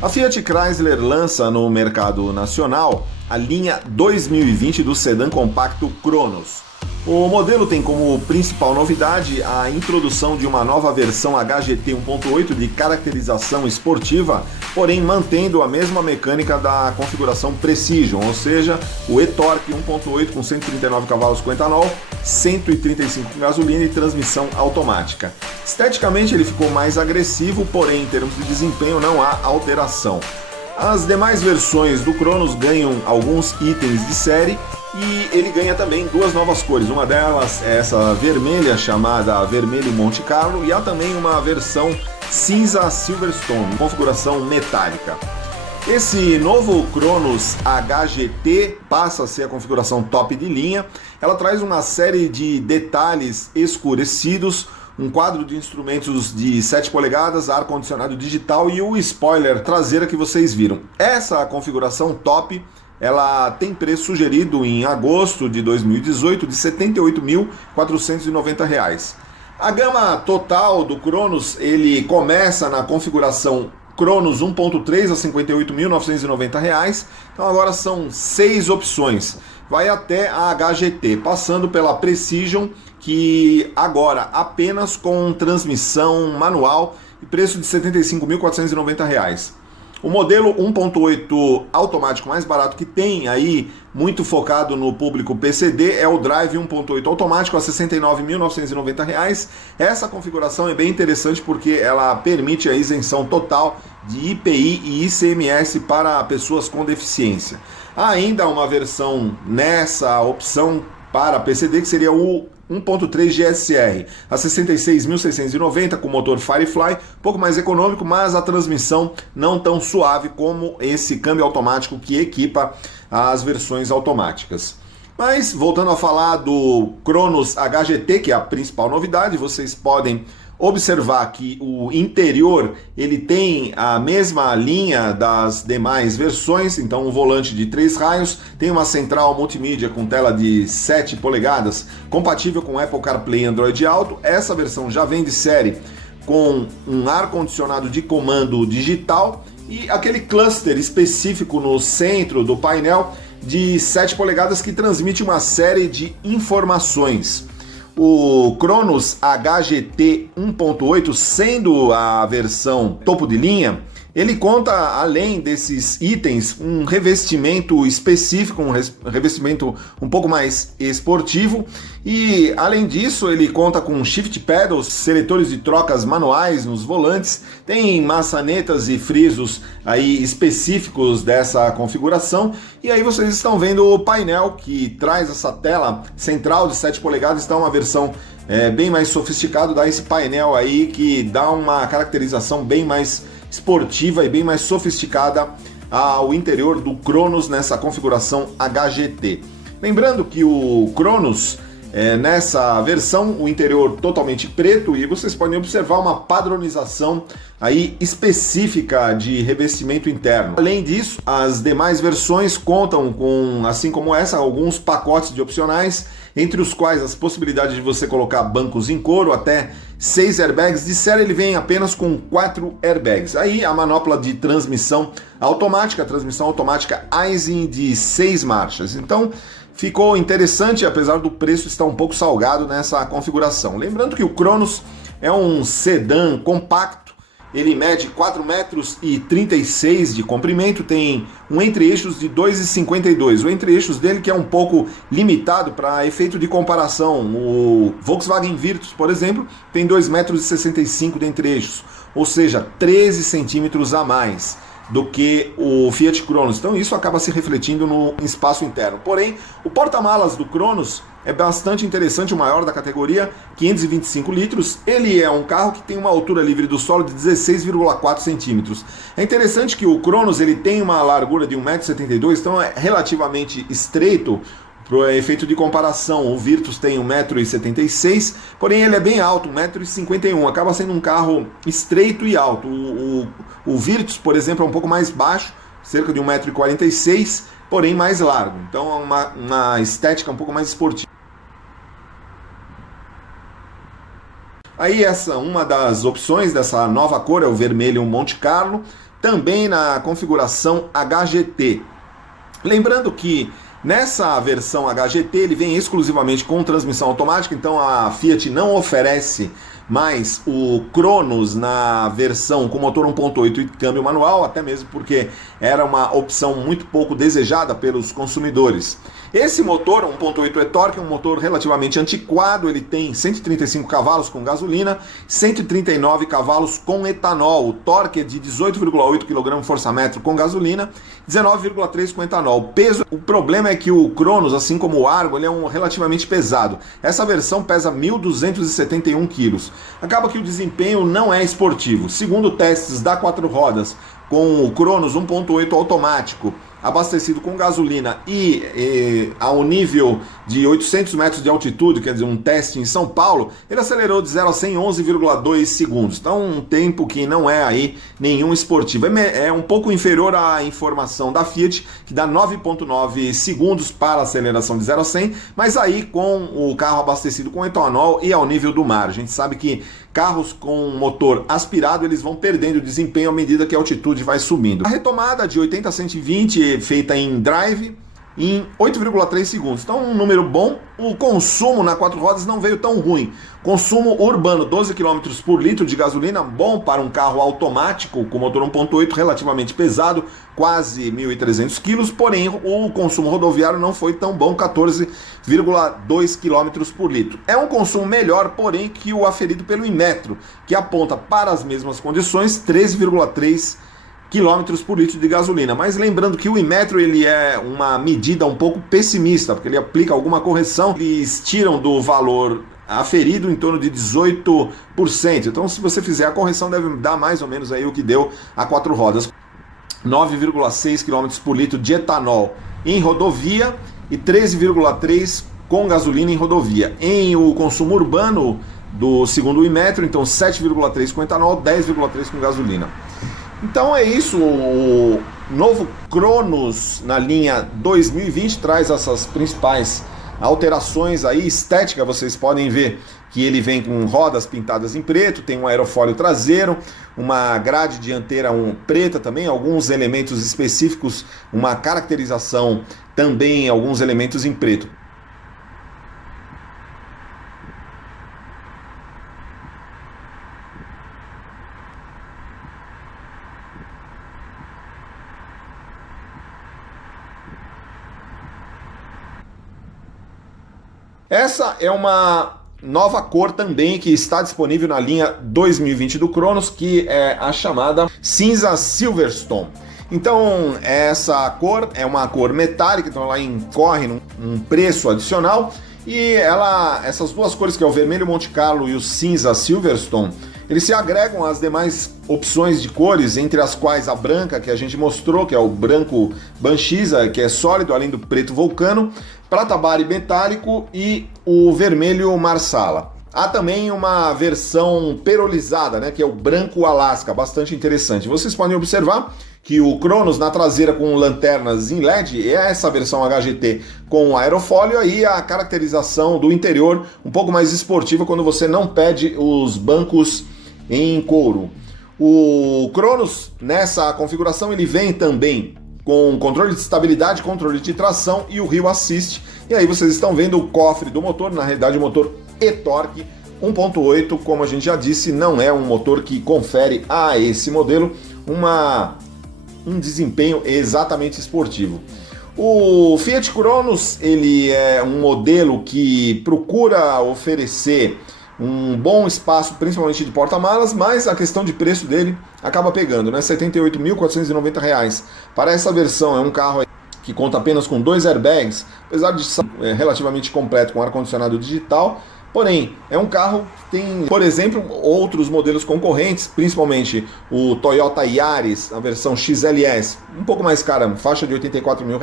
A Fiat Chrysler lança no mercado nacional a linha 2020 do sedã compacto Cronos. O modelo tem como principal novidade a introdução de uma nova versão HGT 1.8 de caracterização esportiva, porém mantendo a mesma mecânica da configuração Precision, ou seja, o e-Torque 1.8 com 139 cavalos com etanol, 135 com gasolina e transmissão automática. Esteticamente ele ficou mais agressivo, porém em termos de desempenho não há alteração. As demais versões do Cronos ganham alguns itens de série e ele ganha também duas novas cores. Uma delas é essa vermelha chamada Vermelho Monte Carlo e há também uma versão cinza Silverstone, configuração metálica. Esse novo Cronos HGT passa a ser a configuração top de linha. Ela traz uma série de detalhes escurecidos, um quadro de instrumentos de 7 polegadas, ar-condicionado digital e o spoiler traseira que vocês viram. Essa configuração top, ela tem preço sugerido em agosto de 2018 de R$ 78.490. A gama total do Cronos, ele começa na configuração Cronos 1.3 a R$ 58.990. Então agora são 6 opções. Vai até a HGT, passando pela Precision, que agora apenas com transmissão manual e preço de R$ 75.490. O modelo 1.8 automático mais barato que tem aí, muito focado no público PCD, é o Drive 1.8 automático a R$ 69.990. Essa configuração é bem interessante porque ela permite a isenção total de IPI e ICMS para pessoas com deficiência. Há ainda uma versão nessa opção para PCD que seria o 1.3 GSR a R$ 66.690 com motor Firefly, um pouco mais econômico, mas a transmissão não tão suave como esse câmbio automático que equipa as versões automáticas. Mas voltando a falar do Cronos HGT, que é a principal novidade, vocês podem observar que o interior ele tem a mesma linha das demais versões, então um volante de 3 raios, tem uma central multimídia com tela de 7 polegadas, compatível com Apple CarPlay e Android Auto. Essa versão já vem de série com um ar-condicionado de comando digital e aquele cluster específico no centro do painel de 7 polegadas que transmite uma série de informações. O Cronos HGT 1.8, sendo a versão topo de linha, ele conta, além desses itens, um revestimento específico, um revestimento um pouco mais esportivo e, além disso, ele conta com shift pedals, seletores de trocas manuais nos volantes, tem maçanetas e frisos aí específicos dessa configuração e aí vocês estão vendo o painel que traz essa tela central de 7 polegadas, então uma versão bem mais sofisticada, dá esse painel aí que dá uma caracterização bem mais esportiva e bem mais sofisticada ao interior do Cronos nessa configuração HGT. Lembrando que o Cronos, nessa versão, o interior totalmente preto e vocês podem observar uma padronização aí específica de revestimento interno. Além disso, as demais versões contam com, assim como essa, alguns pacotes de opcionais, entre os quais as possibilidades de você colocar bancos em couro, até 6 airbags. De série ele vem apenas com 4 airbags. Aí a manopla de transmissão automática Aisin de 6 marchas. Então ficou interessante, apesar do preço estar um pouco salgado nessa configuração. Lembrando que o Cronos é um sedã compacto, ele mede 4,36 metros de comprimento, tem um entre-eixos de 2,52. O entre-eixos dele que é um pouco limitado para efeito de comparação. O Volkswagen Virtus, por exemplo, tem 2,65 metros de entre-eixos, ou seja, 13 centímetros a mais do que o Fiat Cronos. Então isso acaba se refletindo no espaço interno. Porém, o porta-malas do Cronos é bastante interessante, o maior da categoria, 525 litros. Ele é um carro que tem uma altura livre do solo de 16,4 centímetros. É interessante que o Cronos ele tem uma largura de 1,72 m, então é relativamente estreito. Para efeito de comparação, o Virtus tem 1,76 m, porém ele é bem alto, 1,51 m, acaba sendo um carro estreito e alto. O Virtus, por exemplo, é um pouco mais baixo, cerca de 1,46 m, porém mais largo. Então é uma estética um pouco mais esportiva. Aí uma das opções dessa nova cor é o vermelho Monte Carlo, também na configuração HGT. Lembrando que nessa versão HGT ele vem exclusivamente com transmissão automática, então a Fiat não oferece mais o Cronos na versão com motor 1.8 e câmbio manual, até mesmo porque era uma opção muito pouco desejada pelos consumidores. Esse motor 1.8 e-torque é um motor relativamente antiquado, ele tem 135 cavalos com gasolina, 139 cavalos com etanol, o torque é de 18,8 kgfm com gasolina, 19,3 com etanol. O problema é que o Cronos, assim como o Argo, ele é relativamente pesado. Essa versão pesa 1.271 kg. Acaba que o desempenho não é esportivo. Segundo testes da 4 rodas, com o Cronos 1.8 automático, abastecido com gasolina e ao nível de 800 metros de altitude, quer dizer, um teste em São Paulo, ele acelerou de 0 a 100 em 11,2 segundos. Então, um tempo que não é aí nenhum esportivo. É um pouco inferior à informação da Fiat, que dá 9,9 segundos para a aceleração de 0 a 100, mas aí com o carro abastecido com etanol e ao nível do mar. A gente sabe que carros com motor aspirado, eles vão perdendo desempenho à medida que a altitude vai subindo. A retomada de 80 a 120 feita em drive em 8,3 segundos. Então, um número bom. O consumo na 4 rodas não veio tão ruim. Consumo urbano, 12 km por litro de gasolina, bom para um carro automático com motor 1.8 relativamente pesado, quase 1.300 kg, porém o consumo rodoviário não foi tão bom, 14,2 km por litro. É um consumo melhor, porém, que o aferido pelo Inmetro, que aponta para as mesmas condições 13,3 km por litro de gasolina. Mas lembrando que o Inmetro ele é uma medida um pouco pessimista, porque ele aplica alguma correção, eles tiram do valor aferido em torno de 18%. Então, se você fizer a correção, deve dar mais ou menos aí o que deu a 4 rodas. 9,6 km por litro de etanol em rodovia e 13,3 com gasolina em rodovia. Em o consumo urbano do segundo Inmetro, então 7,3 com etanol, 10,3 com gasolina. Então é isso, o novo Cronos na linha 2020 traz essas principais alterações aí, estética, vocês podem ver que ele vem com rodas pintadas em preto, tem um aerofólio traseiro, uma grade dianteira preta também, alguns elementos específicos, uma caracterização também, alguns elementos em preto. Essa é uma nova cor também que está disponível na linha 2020 do Cronos, que é a chamada cinza Silverstone. Então, essa cor é uma cor metálica, então ela incorre num preço adicional, e essas duas cores, que é o vermelho Monte Carlo e o cinza Silverstone, eles se agregam às demais opções de cores, entre as quais a branca, que a gente mostrou, que é o branco Banchisa, que é sólido, além do preto Vulcano, prata Bari metálico e o vermelho Marsala. Há também uma versão perolizada, né, que é o branco Alaska, bastante interessante. Vocês podem observar que o Cronos na traseira com lanternas em LED é essa versão HGT com aerofólio, e a caracterização do interior um pouco mais esportiva quando você não pede os bancos em couro. O Cronos nessa configuração ele vem também com controle de estabilidade, controle de tração e o Hill Assist. E aí vocês estão vendo o cofre do motor, na realidade o motor e-torque 1.8, como a gente já disse, não é um motor que confere a esse modelo um desempenho exatamente esportivo. O Fiat Cronos ele é um modelo que procura oferecer um bom espaço, principalmente de porta-malas, mas a questão de preço dele acaba pegando, né? R$ 78.490. Para essa versão, é um carro que conta apenas com 2 airbags, apesar de ser relativamente completo com ar-condicionado digital. Porém, é um carro que tem, por exemplo, outros modelos concorrentes, principalmente o Toyota Yaris, a versão XLS, um pouco mais cara, faixa de R$ 84 mil,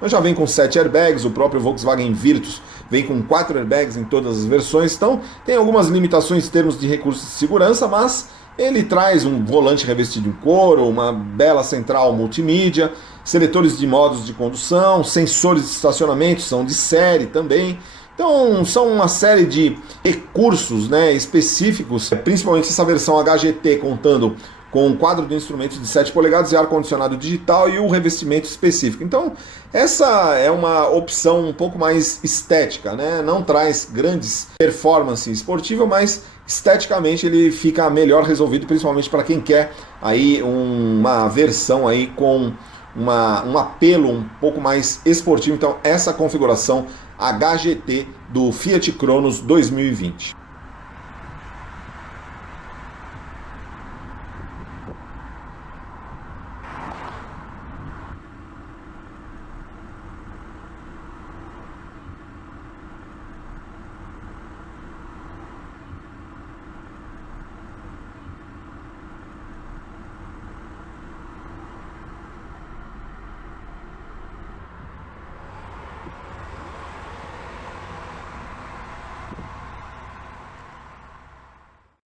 mas já vem com 7 airbags, o próprio Volkswagen Virtus vem com 4 airbags em todas as versões, então tem algumas limitações em termos de recursos de segurança, mas ele traz um volante revestido em couro, uma bela central multimídia, seletores de modos de condução, sensores de estacionamento são de série também. Então são uma série de recursos, né, específicos, principalmente essa versão HGT contando com um quadro de instrumentos de 7 polegadas e ar-condicionado digital e o revestimento específico. Então, essa é uma opção um pouco mais estética, né? Não traz grandes performance esportiva, mas esteticamente ele fica melhor resolvido, principalmente para quem quer aí uma versão aí com um apelo um pouco mais esportivo. Então, essa configuração HGT do Fiat Cronos 2020.